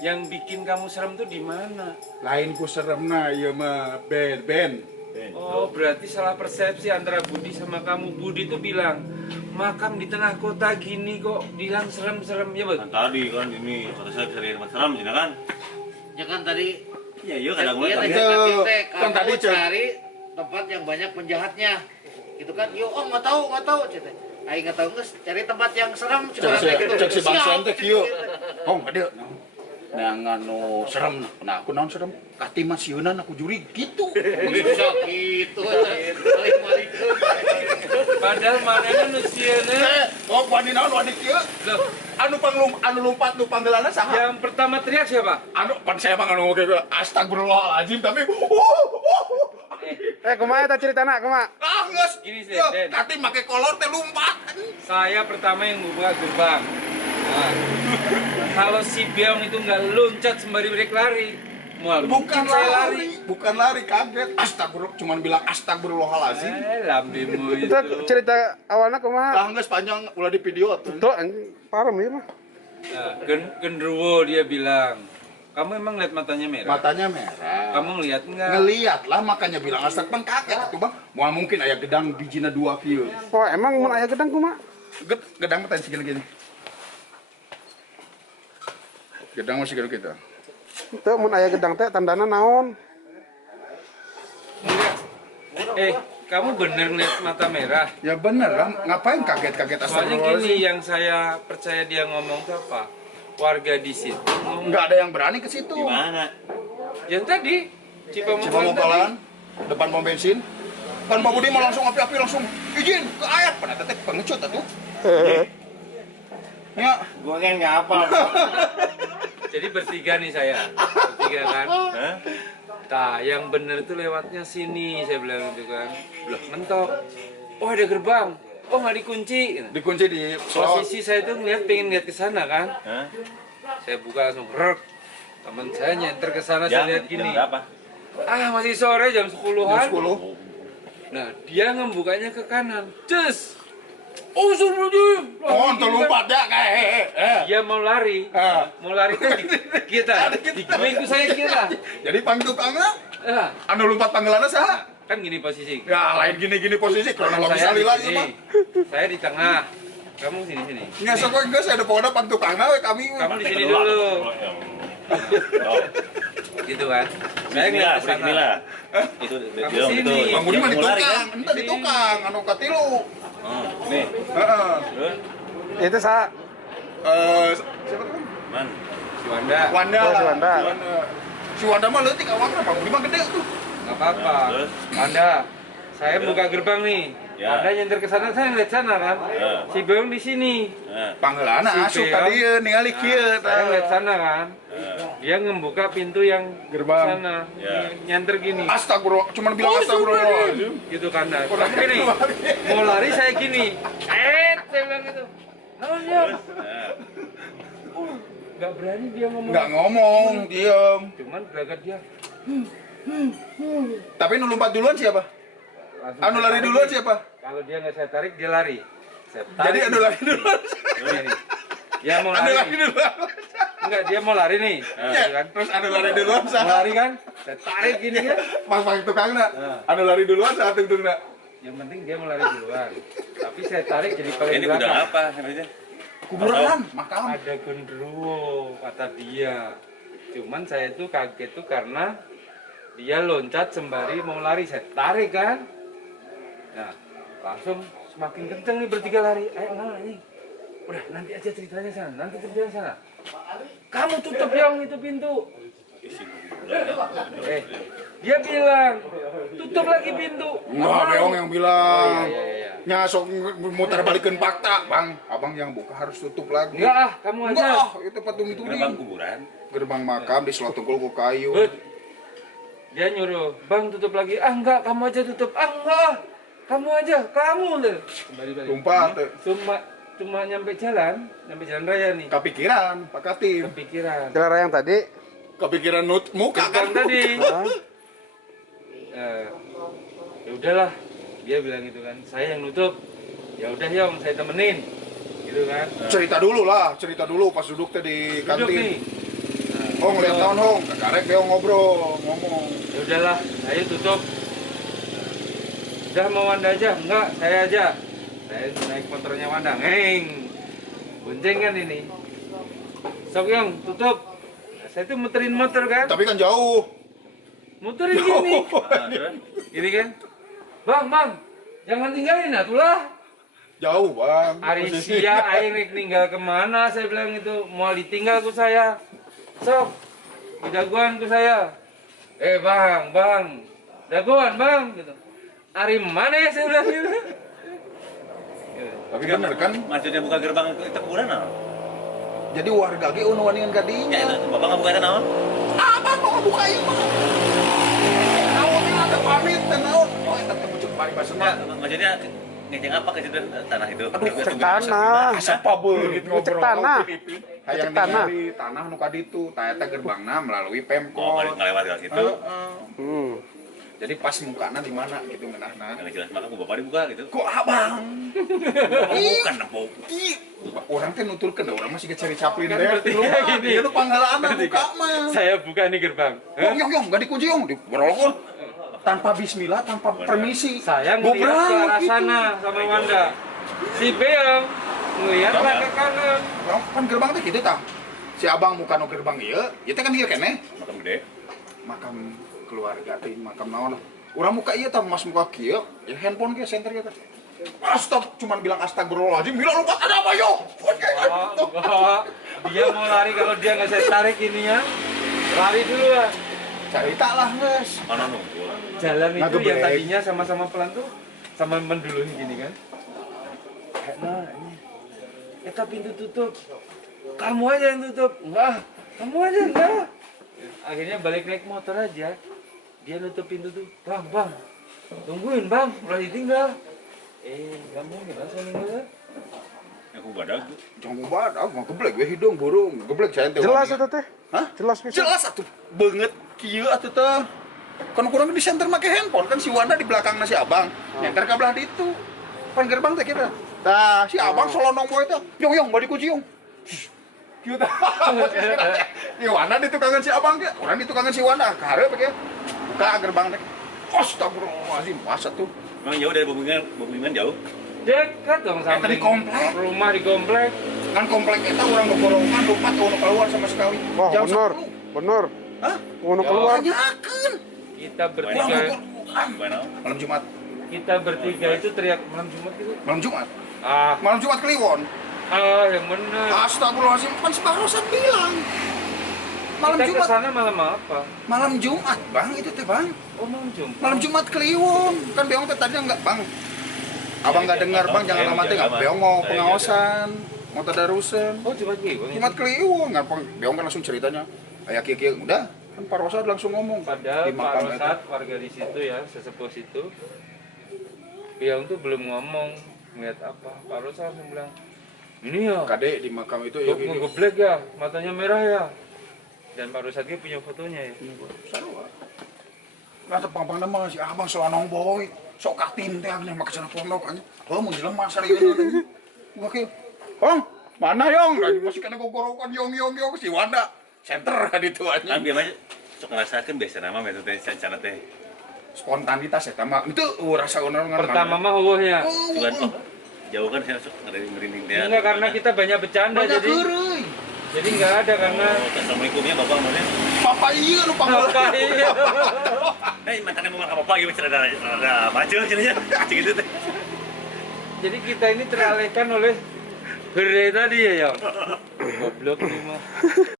Yang bikin kamu serem tuh di mana? Lain ku seremna ieu mah Ben. Oh, berarti salah persepsi antara Budi sama kamu. Budi tuh bilang makam di tengah kota gini kok bilang serem-serem ya, Kan tadi kan ini kata saya cari tempat seram sih kan? Ya kan tadi Iya iya kadang mulai iya, tadi. kan tadi cari tempat yang banyak penjahatnya. Gitu kan. Yo, oh nggak tahu cete. Aing nggak tahu geus cari tempat yang serem Cek si Bang Siap. Sen teh kieu. Oh, ada. Nah, nganu serem. Nah, aku naon serem? Kati mah sieunan aku juri gitu. Bisa gitu. Balik-balikeun. Padahal manehna nu sieuna. Oh, wani naon wani kieu? Loh, Anu lompat nu panggeulana saha? yang pertama teriak siapa? Anu pan saya mah nganu kayak astagfirullahalazim tapi Kumaha eta ceritana, kumaha? geus. Gini sih, Yo, Den. Kati make kolor teh lompat. Saya pertama yang membuka gerbang. Nah, kalau si Beong itu nggak loncat sembari break lari, mual Bukan saya lari, kaget. Astagfirullah, cuman bilang astagfirullahalazim. Lambemu itu. Itu cerita awalnya kumaha? Ah, geus panjang ulah di video atuh. Tuh anjing, parem ieu mah. Nah, genderuwo dia bilang, kamu emang lihat matanya merah? Matanya merah. Kamu ngeliat nggak? Ngeliat lah makanya bilang astagfirullah kaget atuh Bang. Moal mungkin aya gedang bijina 2 kieu. Oh, emang mun aya gedang kumaha? Gedang teh segini-gini. Gedang masih gitu kita. Teu mun aya gedang teh tandana naon? Kamu bener ngeliat mata merah? Ya bener lah, ngapain kaget-kaget Soalnya astagfirullahalazim? gini, yang saya percaya dia ngomong tuh apa? Warga di situ ngomong, Nggak ada yang berani ke situ. Di mana? yang tadi Cipamukalan, depan pom bensin. Kan Pak Budi mau langsung api-api langsung izin ke air. Pada tetep pengecut atuh. Ya, Gua kan nggak hafal. Jadi bertiga nih saya, bertiga kan. Hah? Nah, yang bener itu lewatnya sini, saya bilang gitu kan. Loh, mentok. Oh, ada gerbang. Oh, nggak dikunci. dikunci di slot. Posisi saya tuh pengen lihat ke sana kan. Hah? Saya buka langsung rek. Teman saya nyenter ke sana, saya lihat gini. Jam berapa? Ah, masih sore jam 10-an. Jam 10. Nah, dia ngebukanya ke kanan. Cus. Oh, suruh dia. Oh, untuk lompat ya kayak. Dia mau lari. Mau lari tuh di kita. Di itu saya kira. Jadi pang tukangnya Ah, anu lompat panggilannya saha? kan gini posisi. Ya lain gini-gini posisi kronologis Saya di alila sini. mah. Saya di tengah. Kamu sini. Nggak sok geus ada pokoknya pang tukangna we kami. Kamu di sini dulu. Oh, Gitu kan. Saya ngeliat ke sana. Bismillah. Itu Kamu Beong sini. itu. Bang Budi mah di Yang mau lari, tukang, kan? ente di tukang anu katilu. Oh, nih. Heeh. Terus Itu sa Siapa tuh? man. Si Wanda. Wanda. Oh, si Wanda. Si Wanda mah leutik awakna, Bang Budi mah gede tuh. Nggak apa-apa. Terus? Wanda. Saya buka gerbang nih. Ya. Wanda nyenter ke sana, saya ngeliat sana kan. Ya. Si Beong di sini. Nah, Panggelana Si asup Beong. ka dieu ningali kieu Saya ngeliat sana kan. Dia ngebuka pintu yang Gerbang. sana. Ya. Nyenter gini. Astagfirullah, cuman bilang astagfirullahalazim. Gitu kan. Nah, kamu gini. Mau lari saya gini. Saya bilang gitu. Naon ya? Nggak berani dia ngomong. Enggak ngomong, diem. Cuman gelagat dia. Tapi nu lompat duluan siapa? Langsung Anu saya lari tarik duluan nih. siapa? Kalau dia nggak saya tarik, dia lari. Saya tarik. Jadi anu lari duluan. Ini. Dia mau Anu lari. lari nih. duluan. Enggak, dia mau lari nih. Ya, Gitu kan. terus anu lari duluan Mau saha? lari kan? Saya tarik gini kan. Pas tukangna. Anu lari duluan saha tungtungna? Yang penting dia mau lari duluan. Tapi saya tarik jadi paling ini udah belakang. apa namanya? Kuburan, makam. Ada genderuwo kata dia. Cuman saya tuh kaget tuh karena dia loncat sembari mau lari, saya tarik kan. Nah, langsung semakin kenceng nih bertiga lari. Ayo nah ini. Udah nanti aja ceritanya sana, nanti ceritanya sana. Kamu tutup yang itu pintu. Dia bilang tutup lagi pintu. Enggak, Beong yang bilang. Iya. Nya sok muter balikeun fakta, Bang. Abang yang buka harus tutup lagi. Enggak ah, kamu aja. Enggak, itu patung itu Gerbang kuburan. Gerbang makam di slot tunggul ku kayu. Bud, dia nyuruh, bang tutup lagi. Ah enggak, kamu aja tutup. Ah enggak, kamu aja, kamu deh. Kembali. Tumpah teh. Cuma nyampe jalan raya nih. Kepikiran, Pak Katim. Kepikiran. Cara yang tadi. Kepikiran muka kan Gerbang tadi. Hah? Ya udahlah, dia bilang gitu kan. Saya yang nutup. Ya udah Yong, saya temenin. Gitu kan. Cerita dulu pas duduk teh di Duduk nih. kantin. Nah, Oh ngeliat naon hong, karek beong ngobrol, ngomong. Ya udahlah, ayo tutup. Udah mau Wanda aja? Enggak, saya aja. Saya naik motornya Wanda, ngeng. Bonceng kan ini. Sok Yong, tutup. Nah, saya tuh muterin motor kan. Tapi kan jauh. Muterin gini. Gini kan. Bang, jangan tinggalin atulah. Jauh bang. Hari sia aing rek ninggal kemana? Saya bilang itu mau ditinggal ku saya. Sok, daguan ku saya. Bang, daguan bang gitu. Ari mana ya saya bilang gitu. Tapi bener kan, Maksudnya buka gerbang itu kuburan nah. jadi warga ge unu waningan kadinya. Ya itu, Bapak nggak buka itu naon? Abang mau buka ieu mah. Naon ada pamit teh naon. Oh eta teh muncul bari basna. Maksudnya ngejeng apa ke situ tanah itu? Cek tanah. Asa pabeut Cek tanah. Hayang Cek tanah. ningali tanah nu ka ditu, tah eta gerbangna melalui Oh, Pemkot. ngelewat ke situ. Hmm. Jadi pas mukana di mana gitu ngeunahna. Yang jelas maka Bapak dibuka gitu. Kok abang? Bukan nempok. Orang teh nuturkeun da urang masih cari caplin Kan teh. bertiga gini. Ieu nu panggalaan Bertiga. buka mah. Saya buka nih gerbang. Yong, enggak dikunci yong, diberolong. Tanpa bismillah, tanpa permisi. Saya ngeliat ke Gobrak, arah gitu. sana sama Wanda. Si Beong ngeliat Bang, ke kanan. Kan gerbang teh kitu tah. Si abang muka nu gerbang ieu, ieu teh kan ieu keneh. Makam gede. Makam keluarga teh, makam naon. Urang muka ieu tah mas muka kieu, ya handphone ge center ieu teh. Cuman bilang astagfirullahaladzim, bilang lupa ada apa yo? Enggak. Dia mau lari kalau dia nggak saya tarik ininya. Lari duluan. Cerita lah guys. Mana nunggu? Jalan Nah, itu yang gebrek. tadinya sama-sama pelan tuh sama menduluhi gini kan. Nah, ini. Eta pintu tutup. Kamu aja yang tutup. Enggak. Kamu aja enggak. Akhirnya balik naik motor aja. Dia nutup pintu tuh. Bang. Tungguin bang, udah ditinggal. Kamu gimana saya ninggal? Aku badak. Jangan banget, aku mau geblek gue hidung burung, geblek saya teh. Jelas wangi. itu teh. Hah? Jelas bisa. Jelas atuh banget kieu atuh teh. Kan kurang di center make handphone kan si Wanda di belakangna si Abang. Nyenter ka belah ditu. Pan gerbang teh kita. Tah, si Abang solonong boy teh. Yong, bari kunci yong. Kieu tah. Di Wanda di tukangan si Abang ge. Urang di tukangan si Wanda. Karep ge. Buka gerbang teh. Astagfirullahaladzim, masa tuh. Memang jauh dari Bumbingan jauh. Dekat dong sama Eta di komplek. rumah di komplek. Kan komplek eta urang gogorongan lupa tuh keluar sama sekali. Wah, Jam bener. 10. Bener. Hah? Mau keluar. Tanyakeun. Kita Urang bertiga, gogorongan. Mana? Malam Jumat. kita bertiga itu teriak malam Jumat gitu. Malam Jumat. Ah, Malam Jumat Kliwon. yang bener. Astagfirullahaladzim, kan si Bang Rosan bilang. Malam Kita Jumat. kesana malam apa? Malam Jumat, Bang, itu teh, Bang. Oh malam Jumat. Malam Jumat Kliwon. Kan Beong teh tadi enggak, Bang. Abang enggak dengar, Bang, jangan lama teh enggak. Beong mau pengawasan, mau tadarusan. Oh Jumat Kliwon. Jumat Kliwon, enggak Beong kan langsung ceritanya. Kayak kieu udah, kan Pak Rosad langsung ngomong. Padahal Di Pak makam Rosad warga di situ ya, sesepuh situ. Biang tuh belum ngomong ngeliat apa. Pak Rosad langsung bilang, ini ya, Kade di makam itu ya gini. ngegeblek ya, matanya merah ya. Dan Pak Rosad punya fotonya ya. Sarua. Kata pampang nama si Abang selanong boy. Sok katin teh nih make cenah pondok anjing. Oh mun jelema sarieun anjing. Oke. Bang, mana yong? Lagi masih kena gogorokan yong si Wanda. Center ka ditu Kan anjing. biar aja sok ngerasakeun biasa nama metode teh sancana teh. Spontanitas eta mah. Itu rasa onar Pertama mah heueuhnya. Cuman oh, jauh kan saya sok ada merinding teh. Enggak karena kita banyak bercanda banyak jadi geureuy. jadi nggak ada karena Oh, assalamualaikumnya Bapak mana? Papa ieu nu panggil. apa iya. Mantannya mau makan apa gitu ada maju cenanya. Cik itu teh. Jadi kita ini teralihkan oleh Bere tadi ya, Goblok nih mah.